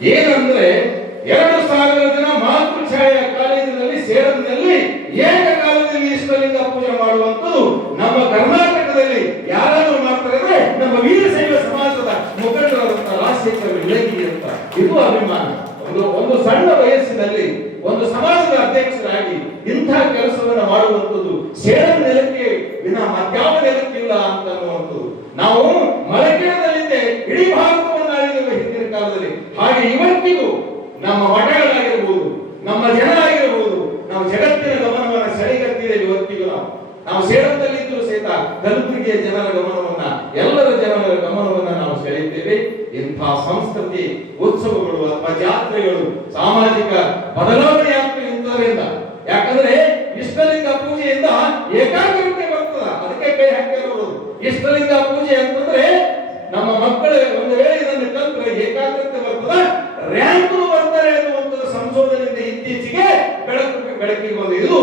ಏನಂದ್ರೆ 2000 ಜನ ಮಾತೃಛಾಯಾ ಕಾಲೇಜಿನಲ್ಲಿ ಸೇರಿದಲ್ಲಿ ಏಕಕಾಲದಲ್ಲಿ ಇಷ್ಟಲಿಂಗ ಪೂಜೆ ಮಾಡುವಂಥದ್ದು ನಮ್ಮ ಕರ್ನಾಟಕದಲ್ಲಿ ಯಾರಾದರೂ ಮಾಡ್ತಾರೆ ಅಂದ್ರೆ ನಮ್ಮ ವೀರಶೈವ ಸಮಾಜದ ಮುಖಂಡರಾದಂತಹ ರಾಜಶೇಖರ ವಿಳಗಿ ಅಂತ. ಇದು ಅಭಿಮಾನ. ಒಂದು ಸಣ್ಣ ವಯಸ್ಸಿನಲ್ಲಿ ಒಂದು ಸಮಾಜದ ಅಧ್ಯಕ್ಷರಾಗಿ ಇಂಥ ಕೆಲಸವನ್ನು ಮಾಡುವಂಥದ್ದು ಸೇರನ ನೆಲಕ್ಕೆ ವಿನ ಮತ್ಯಾವ ನೆಲಕ್ಕಿಲ್ಲ ಅಂತ ಅನ್ನುವಂಥದ್ದು. ನಾವು ಮಳಕೇಡದಲ್ಲಿದ್ದೆ ಇಡೀ ಭಾರತವನ್ನು ಆಳಿದ್ದೇವೆ ಹಿಂದಿನ ಕಾಲದಲ್ಲಿ. ಹಾಗೆ ಇವತ್ತಿಗೂ ನಮ್ಮ ಮಠಗಳಾಗಿರ್ಬೋದು, ನಮ್ಮ ಜನ ಆಗಿರ್ಬೋದು, ನಾವು ಜಗತ್ತಿನ ಗಮನವನ್ನು ಸೆಳೆಗಟ್ಟಿದೆ. ಇವತ್ತಿಗೂ ನಾವು ಸೇಡದಲ್ಲಿದ್ದರೂ ಸಹಿತ ಕಲಬುರಗಿಯ ಜನರ ಗಮನವನ್ನ, ಎಲ್ಲರ ಜನರ ಗಮನವನ್ನ ನಾವು ಸೆಳೆಯುತ್ತೇವೆ. ಇಂಥ ಸಂಸ್ಕೃತಿ ಉತ್ಸವಗಳು ಅಥವಾ ಜಾತ್ರೆಗಳು ಸಾಮಾಜಿಕ ಬದಲಾವಣೆ ಆಗ್ತವೆ ಇಂಥದ್ರಿಂದ. ಯಾಕಂದ್ರೆ ಇಷ್ಟಲಿಂಗ ಪೂಜೆಯಿಂದ ಏಕಾಗ್ರತೆ ಬರ್ತದ. ಅದಕ್ಕೆ ಕೈ ಹಾಕಿರೋದು ಇಷ್ಟಲಿಂಗ ಪೂಜೆ ಅಂತಂದ್ರೆ ನಮ್ಮ ಮಕ್ಕಳು ಒಂದು ವೇಳೆ ಇದನ್ನು ಕಲ್ತ್ರೆ ಏಕಾಗ್ರತೆ ಬರ್ತದ, ರ್ಯಾಂಕ್ ಬರ್ತಾರೆ ಅನ್ನುವಂಥದ್ದು ಸಂಶೋಧನೆಯಿಂದ ಇತ್ತೀಚೆಗೆ ಬೆಳಕಿಗೆ ಬಂದ. ಇದು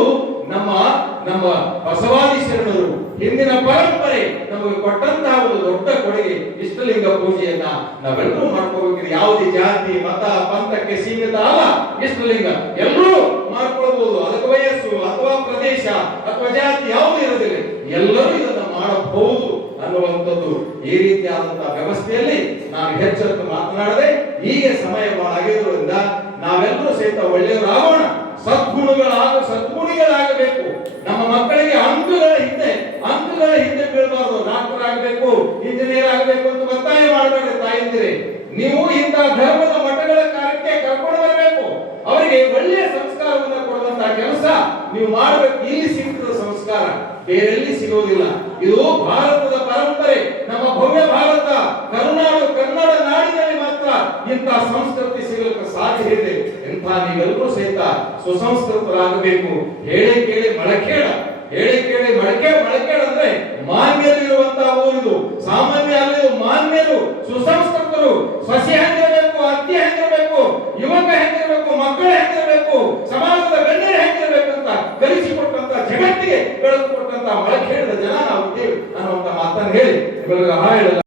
ನಮ್ಮ ಬಸವಾದಿ ಶರಣರು ಹಿಂದಿನ ಪರಂಪರೆ ನಮಗೆ ಕೊಟ್ಟಂತಹ ಒಂದು ದೊಡ್ಡ ಕೊಡುಗೆ. ಇಷ್ಟಲಿಂಗ ಪೂಜೆಯನ್ನ ನಾವೆಲ್ಲರೂ ಮಾಡ್ಕೋಬೇಕಿದೆ. ಯಾವುದೇ ಜಾತಿ ಮತ ಪಂಥಕ್ಕೆ ಸೀಮಿತ ಅಲ್ಲ. ಇಷ್ಟಲಿಂಗ ಎಲ್ಲರೂ ಮಾಡ್ಕೊಳ್ಬಹುದು. ಅದಕ್ಕೆ ವಯಸ್ಸು ಅಥವಾ ಪ್ರದೇಶ ಅಥವಾ ಜಾತಿ ಯಾವುದೇ ಇರೋದಿಲ್ಲ, ಎಲ್ಲರೂ ಇದನ್ನ ಮಾಡಬಹುದು ಅನ್ನುವಂಥದ್ದು. ಈ ರೀತಿಯಾದಂತಹ ವ್ಯವಸ್ಥೆಯಲ್ಲಿ ನಾನು ಹೆಚ್ಚೆತ್ತು ಮಾತನಾಡದೆ. ಹೀಗೆ ಸಮಯ ಬಹಳ ಆಗಿರೋದ್ರಿಂದ ನಾವೆಲ್ಲರೂ ಸಹಿತ ಒಳ್ಳೆಯವರಾಗೋಣ, ಸದ್ಗುಣಿಗಳಾಗಬೇಕು. ನಮ್ಮ ಮಕ್ಕಳಿಗೆ ಅಂಕಗಳ ಹಿಂದೆ ಬೀಳಬಾರದು. ಡಾಕ್ಟರ್ ಆಗಬೇಕು, ಇಂಜಿನಿಯರ್ ಆಗಬೇಕು ಅಂತ ಒತ್ತಾಯ ಮಾಡಬೇಡಿ ತಾಯಂದಿರೇ. ನೀವು ಇಂಥ ಧರ್ಮದ ಮಠಗಳ ಕಾರ್ಯಕ್ಕೆ ಕರ್ಕೊಂಡು ಬರಬೇಕು. ಅವರಿಗೆ ಒಳ್ಳೆಯ ಸಂಸ್ಕಾರವನ್ನು ಕೊಡುವಂತಹ ಕೆಲಸ ನೀವು ಮಾಡಬೇಕು. ಇಲ್ಲಿ ಸಿಗುತ್ತದೆ ಸಂಸ್ಕಾರ, ಬೇರೆಲ್ಲಿ ಸಿಗೋದಿಲ್ಲ. ಇದು ಭಾರತದ ಪರಂಪರೆ, ನಮ್ಮ ಭವ್ಯ ಭಾರತ ಕನ್ನಡ ನಾಡಿನಲ್ಲಿ ಮಾತ್ರ ಇಂಥ ಸಂಸ್ಕೃತಿ ಸಿಗಲಿಕ್ಕೆ ಸಾಧ್ಯ ಇದೆ. ಇಂಥ ನೀವೆಲ್ಲರೂ ಸಹಿತ ಸುಸಂಸ್ಕೃತರಾಗಬೇಕು. ಹೇಳಿ ಕೇಳಿ ಮಳಕೇಡ ಅಂದ್ರೆ ಮಾನ್ಯರಿರುವಂತಹ ಊರಿದು. ಸಾಮಾನ್ಯ ಅಲ್ಲಿದು ಮಾನ್ಯರು, ಸುಸಂಸ್ಕೃತರು. ಸೊಸೆ ಹೆಂಗಿರಬೇಕು, ಅತ್ತಿ ಹೆಂಗಿರಬೇಕು, ಯುವಕ ಹೆಂಗಿರಬೇಕು, ಮಕ್ಕಳು ಹೆಂಗಿರಬೇಕು, ಸಮಾಜದ ಗಣ್ಯರು ಹೆಂಗಿರಬೇಕು ಅಂತ ಕಲಿಸಿಕೊಟ್ಟಂತ, ಜಗತ್ತಿಗೆ ಬೆಳೆದುಕೊಟ್ಟಂತ ಮಳಕೇಡದ ಜನ ನಾವು ಇದ್ದೇವೆ ಅನ್ನುವಂತ ಮಾತನ್ನು ಹೇಳಿ